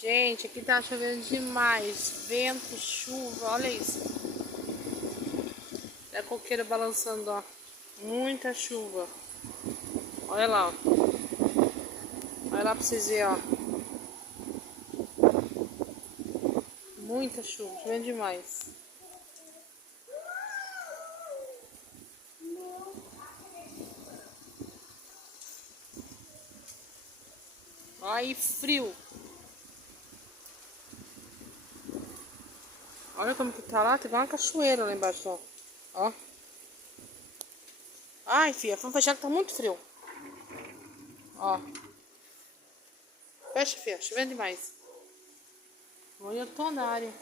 Gente, aqui tá chovendo demais. Vento, chuva, olha isso. Olha a coqueira balançando, ó. Muita chuva. Olha lá, ó. Olha lá pra vocês verem, ó. Muita chuva, chovendo demais. Aí, frio. Olha como que tá lá, tem uma cachoeira lá embaixo, ó. Ó. Ai, filha, vamos fechar que tá muito frio. Ó. Fecha, filha, chovendo demais. Olha, eu tô na área.